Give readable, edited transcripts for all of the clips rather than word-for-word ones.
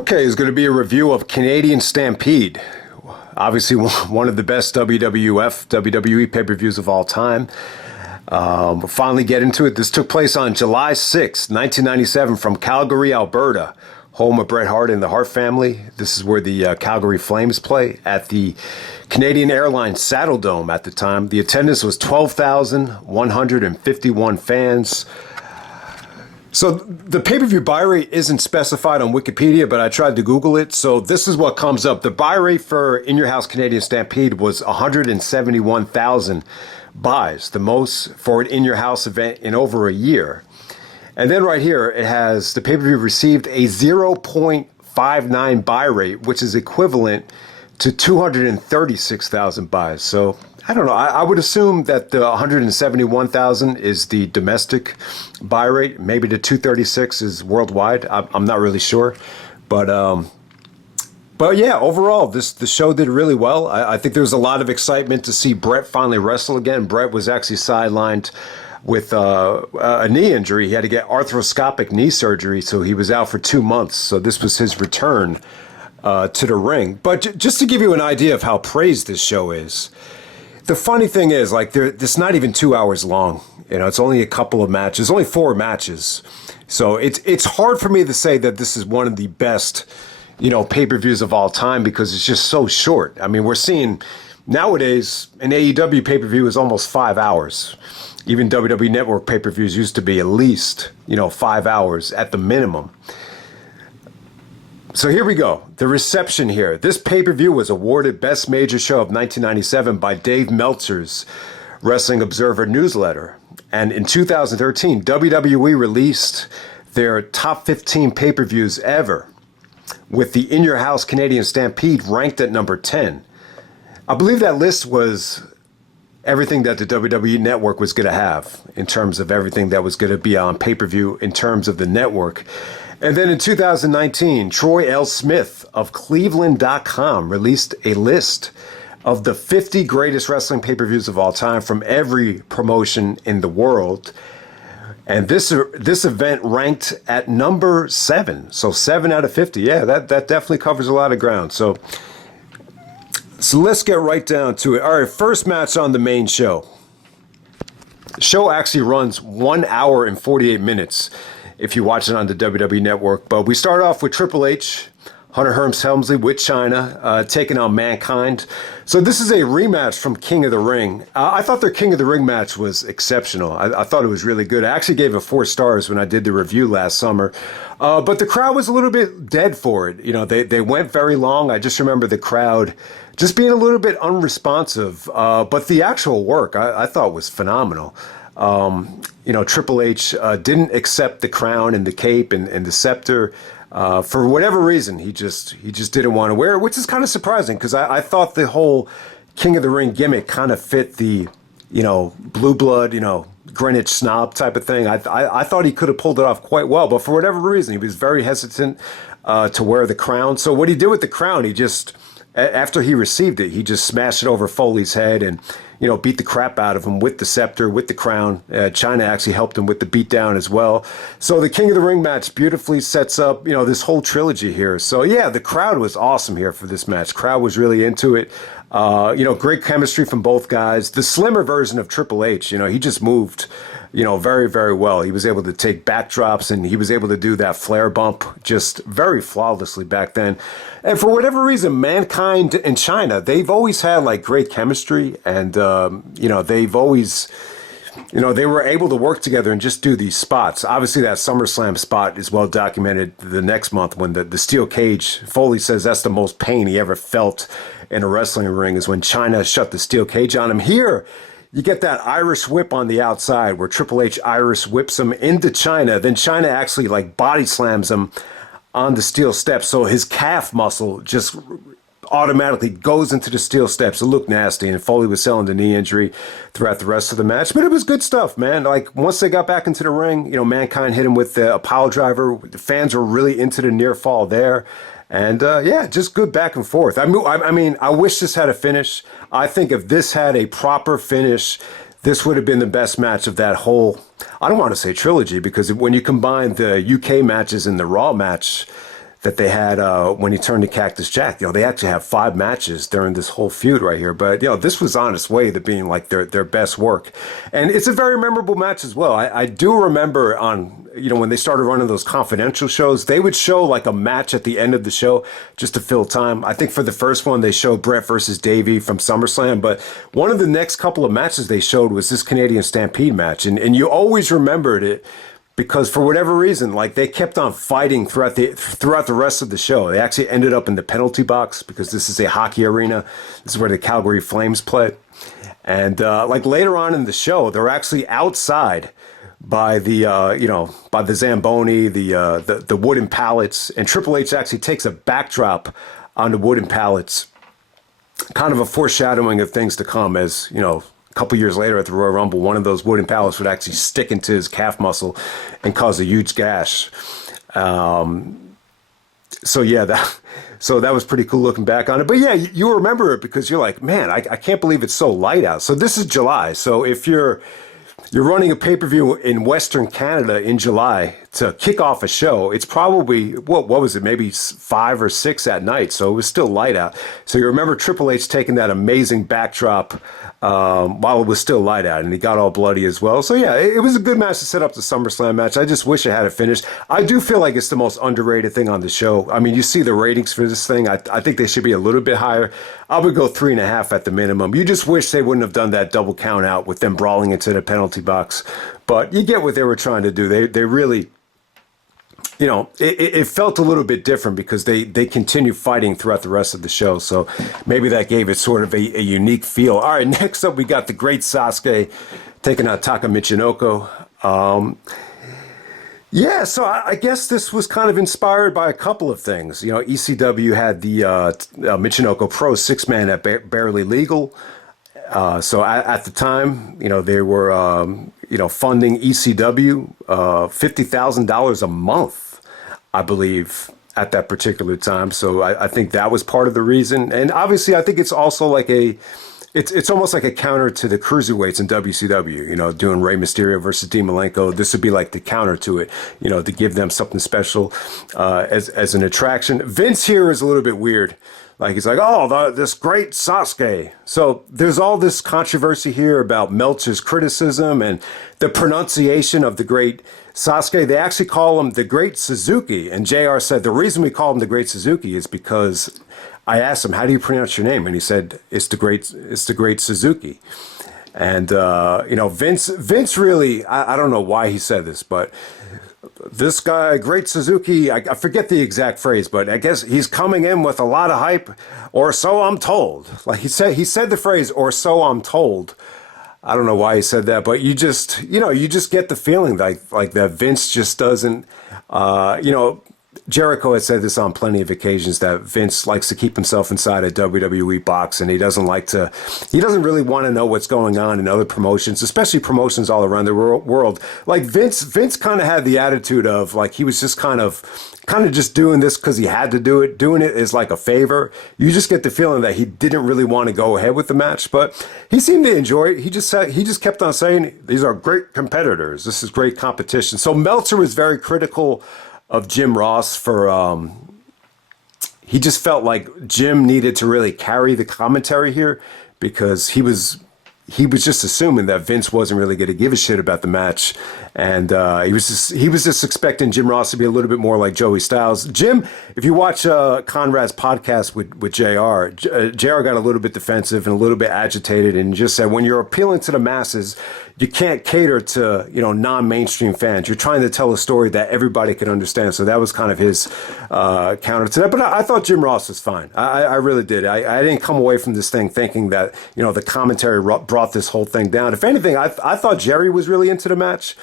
Okay, it's going to be a review of Canadian Stampede. Obviously, one of the best WWF, WWE pay-per-views of all time. We'll finally get into it. This took place on July 6, 1997 from Calgary, Alberta, home of Bret Hart and the Hart family. This is where the Calgary Flames play at the Canadian Airlines Saddle Dome at the time. The attendance was 12,151 fans. So the pay-per-view buy rate isn't specified on Wikipedia, but I tried to Google it. So this is what comes up. The buy rate for In Your House Canadian Stampede was 171,000 buys, the most for an In Your House event in over a year. And then right here, it has the pay-per-view received a 0.59 buy rate, which is equivalent to 236,000 buys. So I don't know. I would assume that the 171,000 is the domestic buy rate. Maybe the 236 is worldwide. I'm not really sure, but yeah. Overall, the show did really well. I think there was a lot of excitement to see Bret finally wrestle again. Bret was actually sidelined with a knee injury. He had to get arthroscopic knee surgery, so he was out for 2 months. So this was his return to the ring. But just to give you an idea of how praised this show is. The funny thing is, like, it's not even 2 hours long. You know, it's only a couple of matches, only 4 matches. So it's hard for me to say that this is one of the best, pay-per-views of all time because it's just so short. I mean, we're seeing nowadays an AEW pay-per-view is almost 5 hours. Even WWE Network pay-per-views used to be at least, 5 hours at the minimum. So here we go. The reception here. This pay-per-view was awarded Best Major Show of 1997 by Dave Meltzer's Wrestling Observer newsletter. And in 2013, WWE released their top 15 pay-per-views ever, with the In Your House Canadian Stampede ranked at number 10. I believe that list was everything that the WWE Network was going to have in terms of everything that was going to be on pay-per-view in terms of the network. And then in 2019, Troy L. Smith of Cleveland.com released a list of the 50 greatest wrestling pay-per-views of all time from every promotion in the world. And this event ranked at number 7. So 7 out of 50. Yeah, that definitely covers a lot of ground. So let's get right down to it. All right, first match on the main show. The show actually runs 1 hour and 48 minutes. If you watch it on the WWE Network. But we start off with Triple H, Hunter Hearst Helmsley with Chyna, taking on Mankind. So this is a rematch from King of the Ring. I thought their King of the Ring match was exceptional. I thought it was really good. I actually gave it 4 stars when I did the review last summer. But the crowd was a little bit dead for it. They went very long. I just remember the crowd just being a little bit unresponsive. But the actual work I thought was phenomenal. Triple H didn't accept the crown and the cape and the scepter for whatever reason. He just didn't want to wear it, which is kind of surprising because I thought the whole King of the Ring gimmick kind of fit the blue blood Greenwich snob type of thing. I thought he could have pulled it off quite well, but for whatever reason he was very hesitant to wear the crown. So what he did with the crown, he just after he received it, he just smashed it over Foley's head and beat the crap out of him with the scepter, with the crown. Chyna actually helped him with the beatdown as well. So the King of the Ring match beautifully sets up, this whole trilogy here. So yeah, the crowd was awesome here for this match. Crowd was really into it. Great chemistry from both guys. The slimmer version of Triple H, he just moved, very, very well. He was able to take backdrops and he was able to do that flare bump just very flawlessly back then. And for whatever reason, Mankind and Chyna, they've always had like great chemistry and, they've always, they were able to work together and just do these spots. Obviously, that SummerSlam spot is well documented the next month when the steel cage, Foley says that's the most pain he ever felt in a wrestling ring is when Chyna shut the steel cage on him. Here, you get that Irish whip on the outside where Triple H Irish whips him into Chyna. Then Chyna actually like body slams him on the steel steps. So his calf muscle just automatically goes into the steel steps. It looked nasty, and Foley was selling the knee injury throughout the rest of the match. But it was good stuff, man. Like, once they got back into the ring, Mankind hit him with a pile driver. The fans were really into the near fall there. And, just good back and forth. I mean, I wish this had a finish. I think if this had a proper finish, this would have been the best match of that whole, I don't want to say trilogy, because when you combine the UK matches and the Raw match, that they had when he turned to Cactus Jack. They actually have 5 matches during this whole feud right here. But, this was on its way to being like their best work. And it's a very memorable match as well. I do remember on, when they started running those confidential shows, they would show like a match at the end of the show just to fill time. I think for the first one, they showed Bret versus Davey from SummerSlam. But one of the next couple of matches they showed was this Canadian Stampede match. And you always remembered it, because for whatever reason, like they kept on fighting throughout the rest of the show. They actually ended up in the penalty box because this is a hockey arena. This is where the Calgary Flames play. And like later on in the show, they're actually outside by the by the Zamboni, the wooden pallets, and Triple H actually takes a backdrop on the wooden pallets, kind of a foreshadowing of things to come. As a couple years later at the Royal Rumble, one of those wooden pallets would actually stick into his calf muscle and cause a huge gash. So that was pretty cool looking back on it. But yeah, you remember it because you're like, man, I can't believe it's so light out. So this is July. So if you're running a pay-per-view in Western Canada in July to kick off a show, it's probably, what was it, maybe 5 or 6 at night. So it was still light out. So you remember Triple H taking that amazing backdrop while it was still light out, and he got all bloody as well. So yeah, it was a good match to set up the SummerSlam match. I just wish it had it finished. I do feel like it's the most underrated thing on the show. I mean, you see the ratings for this thing. I think they should be a little bit higher. I would go 3.5 at the minimum. You just wish they wouldn't have done that double count out with them brawling into the penalty box. But you get what they were trying to do. They really, it felt a little bit different because they continue fighting throughout the rest of the show. So maybe that gave it sort of a unique feel. All right, next up we got the great Sasuke taking out Taka Michinoko. Yeah, so I guess this was kind of inspired by a couple of things. ECW had the Michinoko Pro 6-man at Barely Legal. So at the time, they were, funding ECW $50,000 a month, I believe, at that particular time. So I think that was part of the reason. And obviously, I think it's also like it's almost like a counter to the cruiserweights in WCW, doing Rey Mysterio versus Dean Malenko. This would be like the counter to it, to give them something special as an attraction. Vince here is a little bit weird. Like, he's like, this great Sasuke. So there's all this controversy here about Meltzer's criticism and the pronunciation of the great Sasuke. They actually call him the great Suzuki. And JR said, the reason we call him the great Suzuki is because I asked him, how do you pronounce your name? And he said, it's the great Suzuki. And, Vince really, I don't know why he said this, but this guy, great Suzuki, I forget the exact phrase, but I guess he's coming in with a lot of hype, or so I'm told. Like he said the phrase, or so I'm told. I don't know why he said that, but you just get the feeling like that Vince just doesn't, Jericho has said this on plenty of occasions that Vince likes to keep himself inside a WWE box, and he doesn't really want to know what's going on in other promotions, especially promotions all around the world. Like Vince kind of had the attitude of like he was just kind of just doing this because he had to do it. Doing it is like a favor. You just get the feeling that he didn't really want to go ahead with the match, but he seemed to enjoy it. He just kept on saying, these are great competitors. This is great competition. So Meltzer was very critical of Jim Ross for, he just felt like Jim needed to really carry the commentary here because he was just assuming that Vince wasn't really going to give a shit about the match. And he was just expecting Jim Ross to be a little bit more like Joey Styles. Jim, if you watch Conrad's podcast with JR, JR got a little bit defensive and a little bit agitated and just said, when you're appealing to the masses, you can't cater to, non-mainstream fans. You're trying to tell a story that everybody can understand. So that was kind of his counter to that. But I thought Jim Ross was fine. I really did. I didn't come away from this thing thinking that, the commentary brought this whole thing down. If anything, I thought Jerry was really into the match.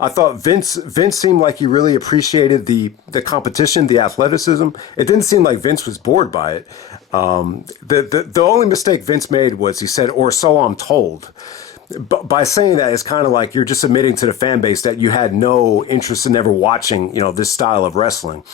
I thought Vince seemed like he really appreciated the competition, the athleticism. It didn't seem like Vince was bored by it. The only mistake Vince made was he said, or so I'm told. But by saying that, it's kind of like you're just admitting to the fan base that you had no interest in ever watching, this style of wrestling.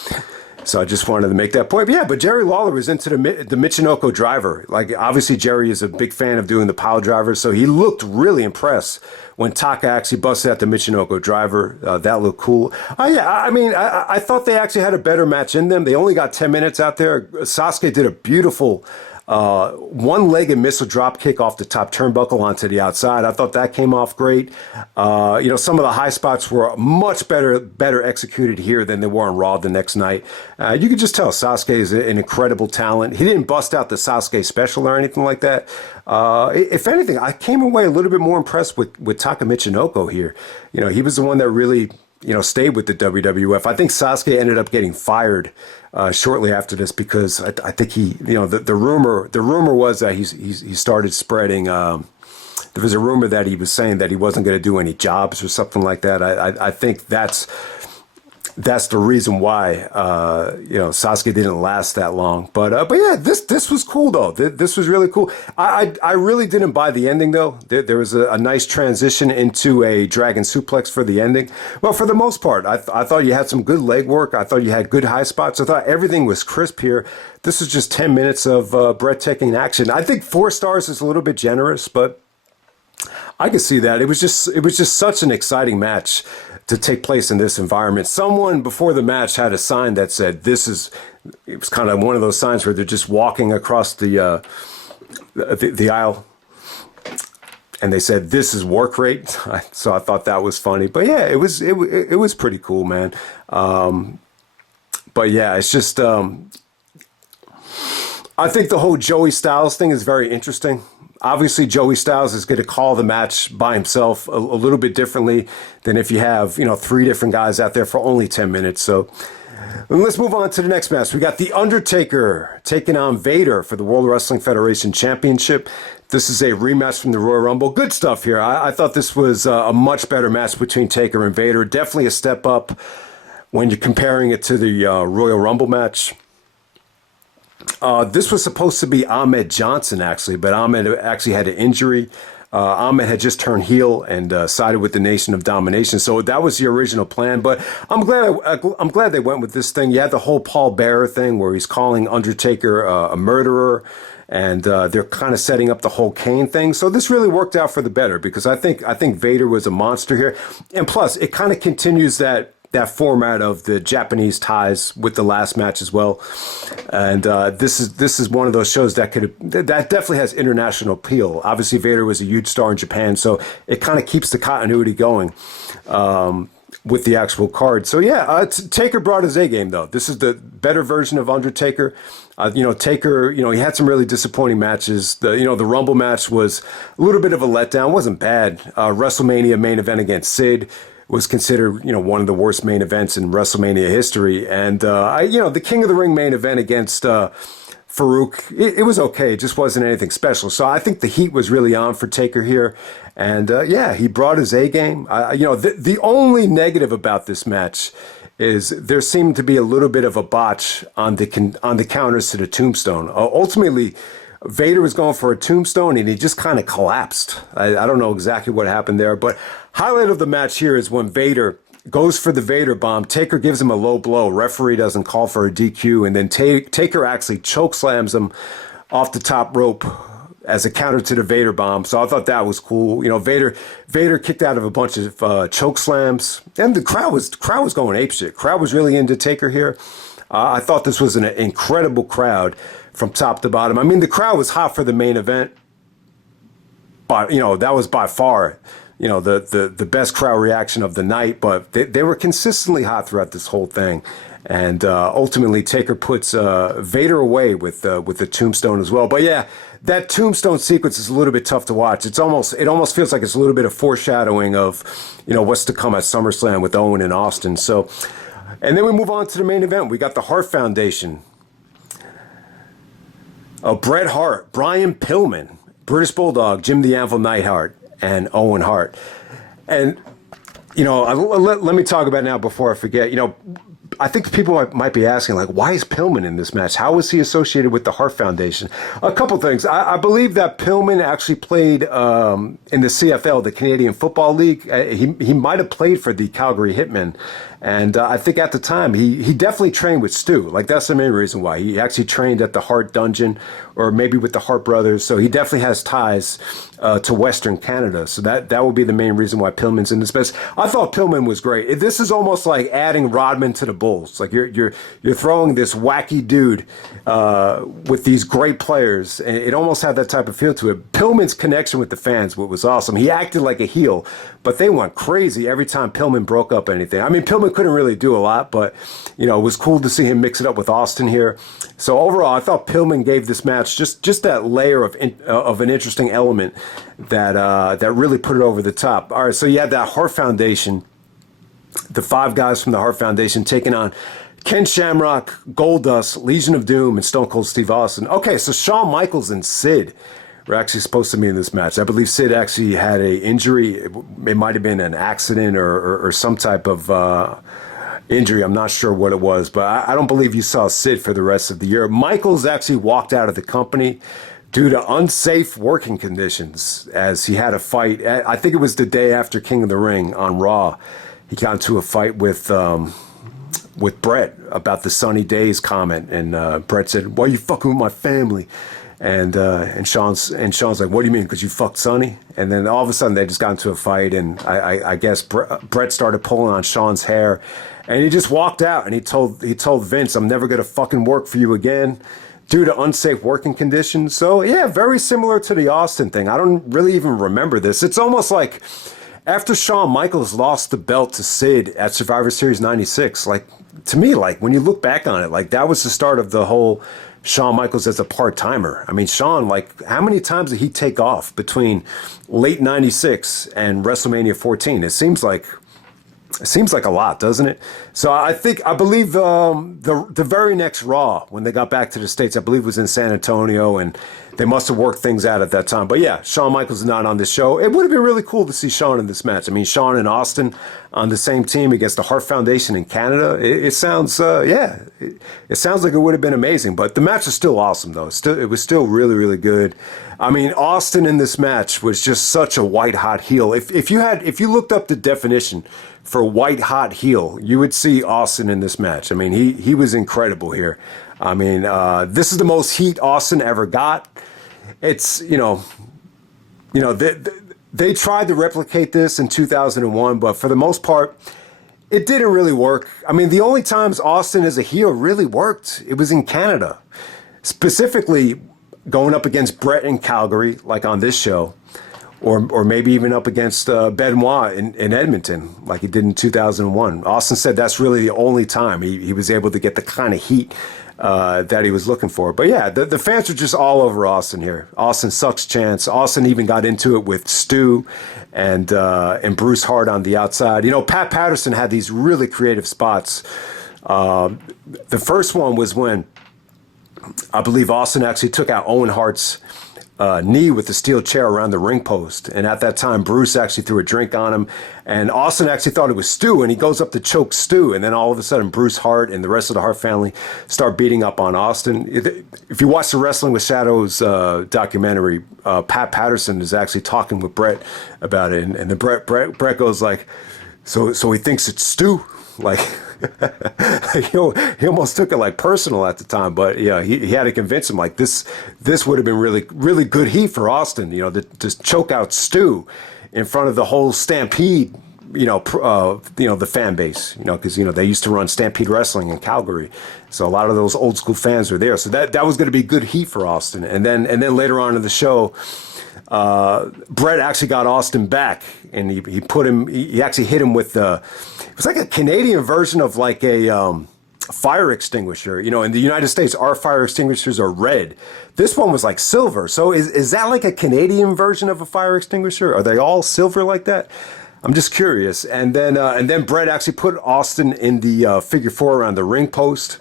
So I just wanted to make that point. But yeah, but Jerry Lawler was into the Michinoko driver. Like, obviously, Jerry is a big fan of doing the pile driver, so he looked really impressed when Taka actually busted out the Michinoko driver. That looked cool. I thought they actually had a better match in them. They only got 10 minutes out there. Sasuke did a beautiful one-legged missile drop kick off the top turnbuckle onto the outside. I thought that came off great. Some of the high spots were much better executed here than they were on Raw the next night. You could just tell Sasuke is an incredible talent. He didn't bust out the Sasuke special or anything like that. If anything, I came away a little bit more impressed with Taka Michinoko here. He was the one that really stayed with the WWF. I think Sasuke ended up getting fired shortly after this because I think the rumor was that he started spreading. There was a rumor that he was saying that he wasn't going to do any jobs or something like that. I think that's the reason why Sasuke didn't last that long. But yeah, this was cool though. This was really cool. I really didn't buy the ending though. There was a nice transition into a dragon suplex for the ending. Well, for the most part, I thought you had some good leg work. I thought you had good high spots. I thought everything was crisp here. This was just 10 minutes of Bret taking action. I think 4 stars is a little bit generous, but I could see that. It was just such an exciting match to take place in this environment. Someone before the match had a sign that said, it was kind of one of those signs where they're just walking across the aisle. And they said, "This is work rate." So I thought that was funny. But yeah, it was pretty cool, man. But yeah, it's just, I think the whole Joey Styles thing is very interesting. Obviously, Joey Styles is going to call the match by himself a little bit differently than if you have, 3 different guys out there for only 10 minutes. So let's move on to the next match. We got The Undertaker taking on Vader for the World Wrestling Federation Championship. This is a rematch from the Royal Rumble. Good stuff here. I thought this was a much better match between Taker and Vader. Definitely a step up when you're comparing it to the Royal Rumble match. This was supposed to be Ahmed Johnson, actually, but Ahmed actually had an injury. Ahmed had just turned heel and sided with the Nation of Domination, so that was the original plan. But I'm glad they went with this thing. You had the whole Paul Bearer thing where he's calling Undertaker a murderer, and they're kind of setting up the whole Kane thing. So this really worked out for the better because I think Vader was a monster here, and plus it kind of continues that format of the Japanese ties with the last match as well. And this is one of those shows that definitely has international appeal. Obviously, Vader was a huge star in Japan, so it kind of keeps the continuity going with the actual card. So yeah, Taker brought his A game though. This is the better version of Undertaker. Taker, he had some really disappointing matches. The Rumble match was a little bit of a letdown. It wasn't bad. WrestleMania main event against Sid was considered, one of the worst main events in WrestleMania history. And, the King of the Ring main event against Farooq, it was okay. It just wasn't anything special. So I think the heat was really on for Taker here. And, he brought his A game. The only negative about this match is there seemed to be a little bit of a botch on the counters to the tombstone. Ultimately, Vader was going for a tombstone and he just kind of collapsed. I don't know exactly what happened there, but highlight of the match here is when Vader goes for the Vader bomb. Taker gives him a low blow. Referee doesn't call for a DQ, and then Taker actually chokeslams him off the top rope as a counter to the Vader bomb. So I thought that was cool. Vader kicked out of a bunch of choke slams, and the crowd was going apeshit. Crowd was really into Taker here. I thought this was an incredible crowd from top to bottom. I mean, the crowd was hot for the main event, but that was by far the best crowd reaction of the night. But they were consistently hot throughout this whole thing, and ultimately Taker puts Vader away with the tombstone as well. But yeah, that tombstone sequence is a little bit tough to watch. It almost feels like it's a little bit of foreshadowing of what's to come at SummerSlam with Owen and Austin. So. And then we move on to the main event. We got the Hart Foundation. Bret Hart, Brian Pillman, British Bulldog, Jim the Anvil Neidhart, and Owen Hart. And, let me talk about it now before I forget. I think people might be asking, like, why is Pillman in this match? How was he associated with the Hart Foundation? A couple things. I believe that Pillman actually played in the CFL, the Canadian Football League. He might have played for the Calgary Hitmen. And I think at the time, he definitely trained with Stu. Like, that's the main reason why. He actually trained at the Hart Dungeon, or maybe with the Hart brothers. So he definitely has ties to Western Canada. So that would be the main reason why Pillman's in this match. I thought Pillman was great. This is almost like adding Rodman to the Bulls. Like, you're throwing this wacky dude with these great players. And it almost had that type of feel to it. Pillman's connection with the fans was awesome. He acted like a heel, but they went crazy every time Pillman broke up anything. I mean, Pillman couldn't really do a lot, but, it was cool to see him mix it up with Austin here. So overall, I thought Pillman gave this match just that layer of an interesting element that really put it over the top. All right, so you had that Hart Foundation, the 5 guys from the Hart Foundation taking on Ken Shamrock, Goldust, Legion of Doom, and Stone Cold Steve Austin. Okay, so Shawn Michaels and Sid were actually supposed to be in this match. I believe Sid actually had a injury. It might have been an accident or some type of injury. I'm not sure what it was, but I don't believe you saw Sid for the rest of the year. Michaels actually walked out of the company due to unsafe working conditions as he had a fight. I think it was the day after King of the Ring on Raw. He got into a fight with Bret about the sunny days comment, and Bret said, "Why are you fucking with my family?" And Sean's like, "What do you mean? Because you fucked Sonny?" And then all of a sudden they just got into a fight, and I guess Bret started pulling on Sean's hair, and he just walked out, and he told Vince, "I'm never gonna fucking work for you again," due to unsafe working conditions. So yeah, very similar to the Austin thing. I don't really even remember this. It's almost like after Shawn Michaels lost the belt to Sid at Survivor Series '96, like, to me, like, when you look back on it, like, that was the start of the whole Shawn Michaels as a part-timer. I mean, Shawn, like, how many times did he take off between late '96 and WrestleMania 14? It seems like a lot, doesn't it? So I believe the very next Raw, when they got back to the States, I believe was in San Antonio, and they must have worked things out at that time. But yeah, Shawn Michaels is not on this show. It would have been really cool to see Shawn in this match. I mean, Shawn and Austin on the same team against the Hart Foundation in Canada. It sounds, it sounds like it would have been amazing. But the match is still awesome, though. It was still really, really good. I mean, Austin in this match was just such a white hot heel. If you looked up the definition for white hot heel, you would see Austin in this match. I mean, he was incredible here. I mean, this is the most heat Austin ever got. It's, they tried to replicate this in 2001, but for the most part, it didn't really work. I mean, the only times Austin as a heel really worked, it was in Canada. Specifically, going up against Bret in Calgary, like on this show, or maybe even up against Benoit in Edmonton, like he did in 2001. Austin said that's really the only time he was able to get the kind of heat that he was looking for. But yeah, the fans are just all over Austin here. Austin sucks chance. Austin even got into it with Stu and Bruce Hart on the outside. Pat Patterson had these really creative spots. The first one was when I believe Austin actually took out Owen Hart's knee with the steel chair around the ring post. And at that time, Bruce actually threw a drink on him. And Austin actually thought it was Stu, and he goes up to choke Stu. And then all of a sudden, Bruce Hart and the rest of the Hart family start beating up on Austin. If you watch the Wrestling with Shadows documentary, Pat Patterson is actually talking with Bret about it. And then Bret goes like, so he thinks it's Stu? Like, he almost took it like personal at the time, but yeah, he had to convince him like this would have been really, really good heat for Austin, to choke out Stu in front of the whole Stampede, the fan base, because they used to run Stampede Wrestling in Calgary, so a lot of those old school fans were there. So that was going to be good heat for Austin, and then later on in the show, Bret actually got Austin back, and he actually hit him with it was like a Canadian version of like a fire extinguisher. In the United States, our fire extinguishers are red. This one was like silver. So is that like a Canadian version of a fire extinguisher? Are they all silver like that? I'm just curious. And then Bret actually put Austin in the figure 4 around the ring post,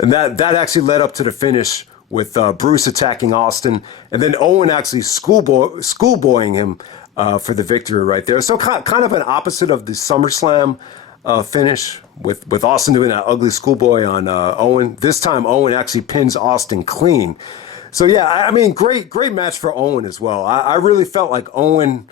and that actually led up to the finish with Bruce attacking Austin, and then Owen actually schoolboying him for the victory right there. So kind of an opposite of the SummerSlam finish with Austin doing that ugly schoolboy on Owen. This time Owen actually pins Austin clean. So yeah, I mean, great match for Owen as well. I really felt like Owen,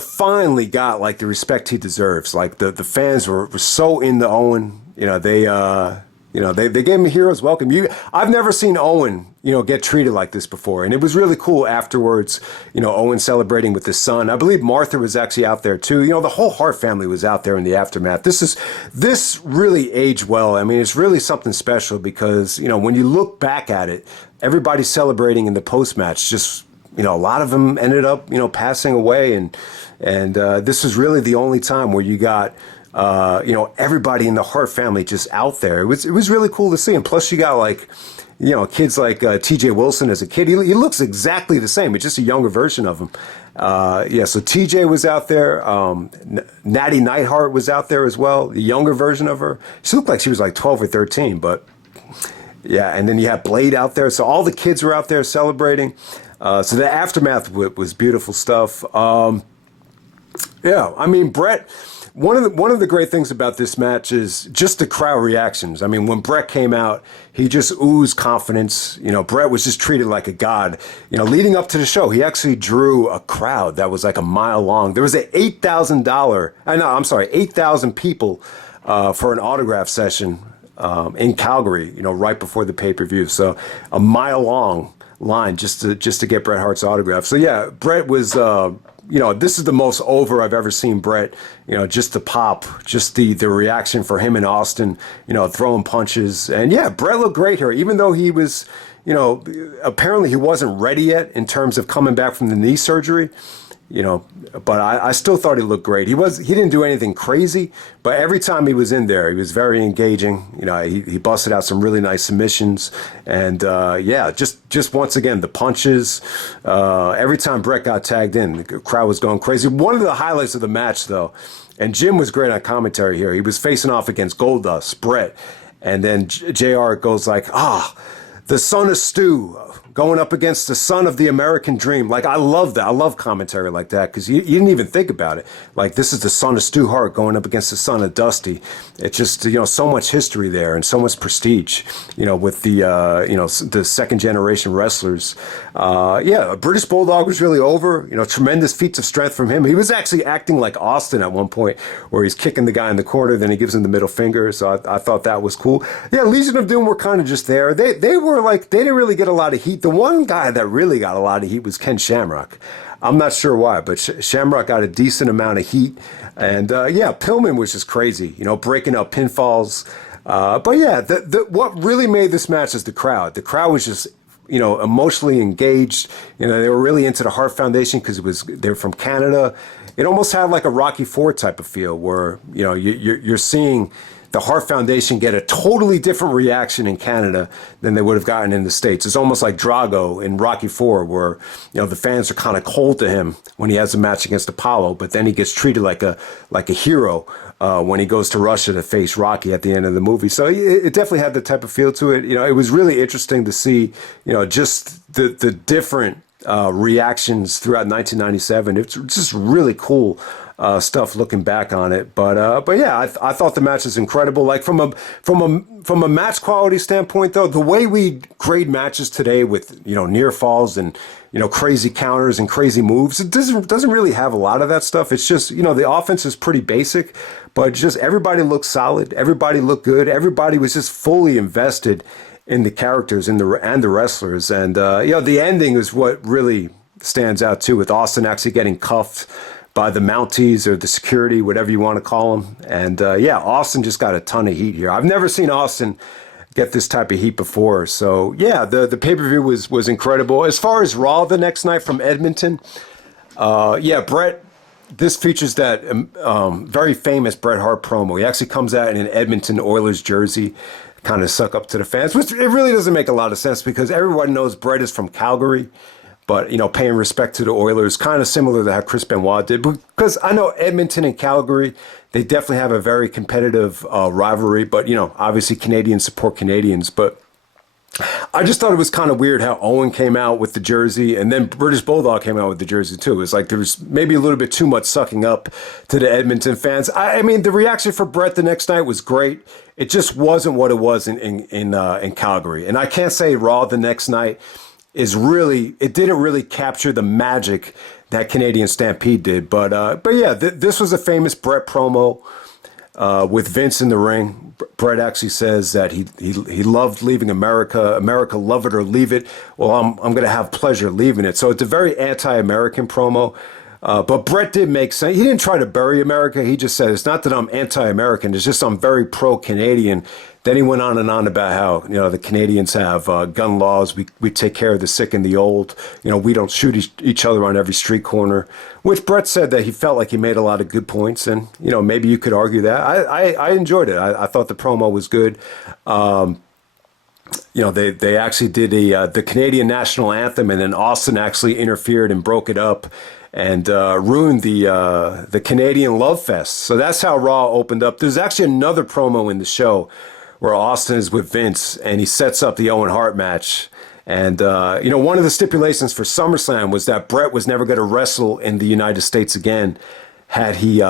finally got like the respect he deserves. Like the fans were so into Owen. They gave him a hero's welcome. I've never seen Owen, get treated like this before. And it was really cool afterwards, Owen celebrating with his son. I believe Martha was actually out there too. The whole Hart family was out there in the aftermath. This really aged well. I mean, it's really something special because, when you look back at it, everybody's celebrating in the post-match. Just, a lot of them ended up, passing away. And this was really the only time where you got, everybody in the Hart family just out there. It was really cool to see. And plus you got like, kids like TJ Wilson as a kid. He looks exactly the same. It's just a younger version of him. So TJ was out there. Natty Neidhart was out there as well, the younger version of her. She looked like she was like 12 or 13, but yeah. And then you had Blade out there. So all the kids were out there celebrating. So the aftermath was beautiful stuff. I mean, Bret, one of the great things about this match is just the crowd reactions. I mean, when Bret came out, he just oozed confidence. Bret was just treated like a god. Leading up to the show, he actually drew a crowd that was like a mile long. There was an $8,000 people for an autograph session in Calgary, right before the pay-per-view. So a mile long line just to get Bret Hart's autograph. So yeah, Bret was this is the most over I've ever seen Bret, just the pop, just the reaction for him and Austin, throwing punches. And yeah, Bret looked great here, even though he was, apparently he wasn't ready yet in terms of coming back from the knee surgery. But I still thought he looked great. He didn't do anything crazy, but every time he was in there, he was very engaging. He busted out some really nice submissions, and just once again the punches. Every time Bret got tagged in, the crowd was going crazy. One of the highlights of the match, though, and Jim was great on commentary here. He was facing off against Goldust, Bret, and then JR goes like, the son of Stu going up against the son of the American dream. Like, I love that. I love commentary like that because you didn't even think about it. Like, this is the son of Stu Hart going up against the son of Dusty. It's just, so much history there and so much prestige, with the second generation wrestlers. British Bulldog was really over, tremendous feats of strength from him. He was actually acting like Austin at one point where he's kicking the guy in the corner, then he gives him the middle finger. So I thought that was cool. Yeah, Legion of Doom were kind of just there. They were like, they didn't really get a lot of heat. The one guy that really got a lot of heat was Ken Shamrock. I'm not sure why, but Shamrock got a decent amount of heat. And Pillman was just crazy, breaking up pinfalls. But yeah, what really made this match is the crowd. The crowd was just, emotionally engaged. They were really into the Hart Foundation because they're from Canada. It almost had like a Rocky IV type of feel where, you're seeing the Hart Foundation get a totally different reaction in Canada than they would have gotten in the States. It's almost like Drago in Rocky IV, where the fans are kind of cold to him when he has a match against Apollo, but then he gets treated like a hero when he goes to Russia to face Rocky at the end of the movie. So it definitely had the type of feel to it. It was really interesting to see just the different reactions throughout 1997. It's just really cool stuff looking back on it, but yeah, I thought the match was incredible. Like from a match quality standpoint, though, the way we grade matches today with near falls and crazy counters and crazy moves, it doesn't really have a lot of that stuff. It's just the offense is pretty basic, but just everybody looked solid, everybody looked good, everybody was just fully invested in the characters and the wrestlers, and the ending is what really stands out too, with Austin actually getting cuffed by the Mounties or the security, whatever you want to call them. And Austin just got a ton of heat here. I've never seen Austin get this type of heat before. So yeah, the pay-per-view was incredible. As far as Raw the next night from Edmonton, Bret, this features that very famous Bret Hart promo. He actually comes out in an Edmonton Oilers jersey, kind of suck up to the fans, which it really doesn't make a lot of sense because everyone knows Bret is from Calgary. But, paying respect to the Oilers, kind of similar to how Chris Benoit did. Because I know Edmonton and Calgary, they definitely have a very competitive rivalry. But, obviously Canadians support Canadians. But I just thought it was kind of weird how Owen came out with the jersey and then British Bulldog came out with the jersey too. It was like there was maybe a little bit too much sucking up to the Edmonton fans. I mean, the reaction for Bret the next night was great. It just wasn't what it was in Calgary. And I can't say Raw the next night it didn't really capture the magic that Canadian Stampede did. But yeah, this was a famous Bret promo. With Vince in the ring, Bret actually says that he loved leaving America. America, love it or leave it. Well, I'm going to have pleasure leaving it. So it's a very anti-American promo. But Bret did make sense. He didn't try to bury America. He just said, it's not that I'm anti-American. It's just I'm very pro-Canadian. Then he went on and on about how, the Canadians have gun laws. We take care of the sick and the old. We don't shoot each other on every street corner, which Bret said that he felt like he made a lot of good points. And, maybe you could argue that. I enjoyed it. I thought the promo was good. They actually did the Canadian national anthem, and then Austin actually interfered and broke it up and ruined the Canadian Love Fest. So that's how Raw opened up. There's actually another promo in the show where Austin is with Vince and he sets up the Owen Hart match. And, one of the stipulations for SummerSlam was that Bret was never going to wrestle in the United States again had he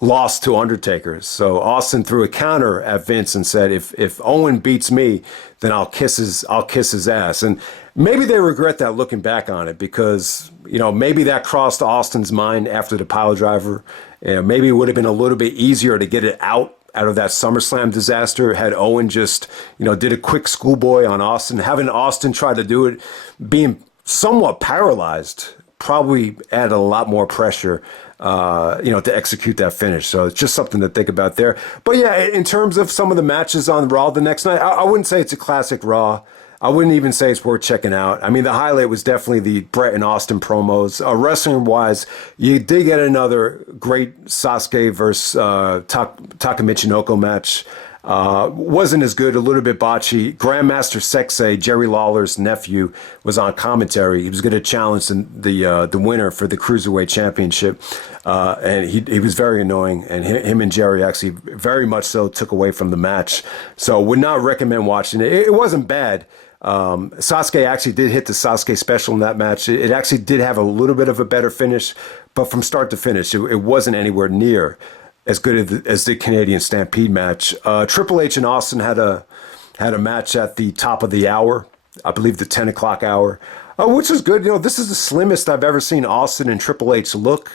lost to Undertaker. So Austin threw a counter at Vince and said, if Owen beats me, then I'll kiss his ass. And maybe they regret that looking back on it because, maybe that crossed Austin's mind after the pile driver. Maybe it would have been a little bit easier to get it out of that SummerSlam disaster had Owen just, did a quick schoolboy on Austin. Having Austin try to do it, being somewhat paralyzed, probably added a lot more pressure, to execute that finish. So it's just something to think about there. But yeah, in terms of some of the matches on Raw the next night, I wouldn't say it's a classic Raw. I wouldn't even say it's worth checking out. I mean, the highlight was definitely the Bret and Austin promos. Wrestling-wise, you did get another great Sasuke versus Taka Michinoko match. Wasn't as good, a little bit botchy. Grandmaster Sexay, Jerry Lawler's nephew, was on commentary. He was going to challenge the winner for the Cruiserweight Championship. And he was very annoying. And him and Jerry actually very much so took away from the match. So would not recommend watching it. It wasn't bad. Sasuke actually did hit the Sasuke special in that match. It actually did have a little bit of a better finish, but from start to finish, it wasn't anywhere near as good as the Canadian Stampede match. Triple H and Austin had a match at the top of the hour, I believe the 10 o'clock hour, which was good. This is the slimmest I've ever seen Austin and Triple H look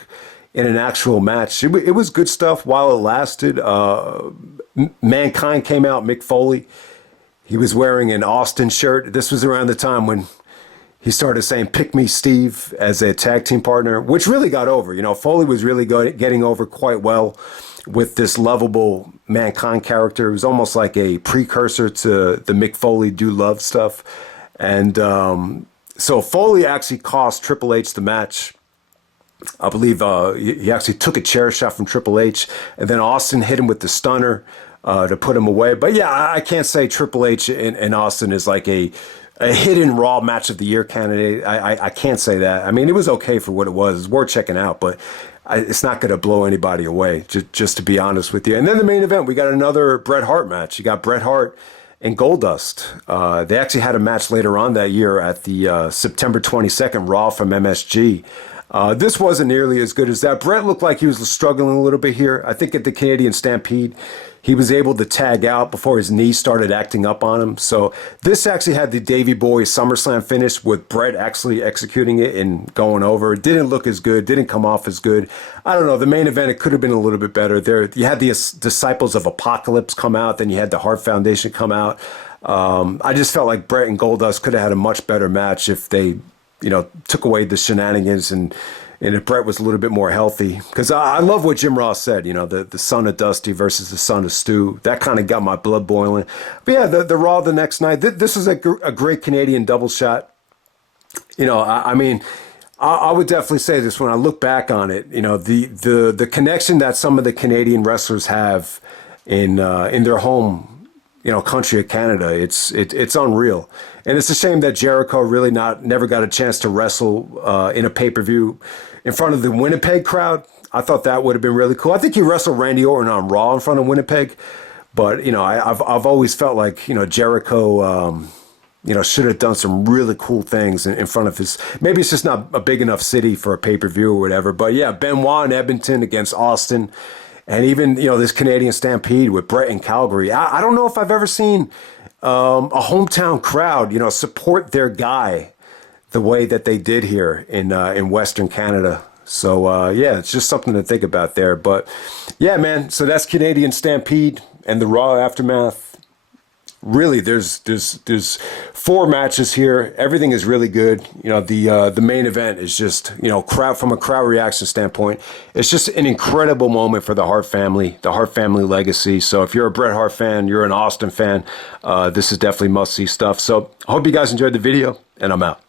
in an actual match. It was good stuff while it lasted. Mankind came out, Mick Foley. He was wearing an Austin shirt. This was around the time when he started saying, "Pick me, Steve," as a tag team partner, which really got over. Foley was really getting over quite well with this lovable Mankind character. It was almost like a precursor to the Mick Foley Do Love stuff. And so Foley actually cost Triple H the match. I believe he actually took a chair shot from Triple H, and then Austin hit him with the stunner to put him away. But yeah, I can't say Triple H and Austin is like a hidden Raw match of the year candidate. I can't say that. I mean, it was okay for what it was. It's worth checking out, but it's not going to blow anybody away, just to be honest with you. And then the main event, we got another Bret Hart match. You got Bret Hart and Goldust. They actually had a match later on that year at the September 22nd Raw from MSG. This wasn't nearly as good as that. Bret looked like he was struggling a little bit here. I think at the Canadian Stampede, he was able to tag out before his knee started acting up on him. So this actually had the Davey Boy SummerSlam finish with Bret actually executing it and going over. It didn't look as good, didn't come off as good. I don't know. The main event, it could have been a little bit better. There, you had the Disciples of Apocalypse come out, then you had the Hart Foundation come out. I just felt like Bret and Goldust could have had a much better match if they, took away the shenanigans and if Bret was a little bit more healthy. Because I love what Jim Ross said, the son of Dusty versus the son of Stu. That kind of got my blood boiling. But yeah, the Raw the next night, this was a great Canadian double shot. I mean, I would definitely say this when I look back on it, the connection that some of the Canadian wrestlers have in their home country of Canada, it's unreal. And it's a shame that Jericho really never got a chance to wrestle in a pay-per-view in front of the Winnipeg crowd. I thought that would have been really cool. I think he wrestled Randy Orton on Raw in front of Winnipeg, but I've always felt like Jericho should have done some really cool things in front of his. Maybe it's just not a big enough city for a pay-per-view or whatever. But yeah, Benoit in Edmonton against Austin. And even, this Canadian Stampede with Bret in Calgary. I don't know if I've ever seen a hometown crowd, support their guy the way that they did here in Western Canada. So, yeah, it's just something to think about there. But, yeah, man, so that's Canadian Stampede and the Raw Aftermath. Really, there's 4 matches here. Everything is really good. The main event is just, from a crowd reaction standpoint, it's just an incredible moment for the Hart family legacy. So if you're a Bret Hart fan, you're an Austin fan, this is definitely must-see stuff. So I hope you guys enjoyed the video, and I'm out.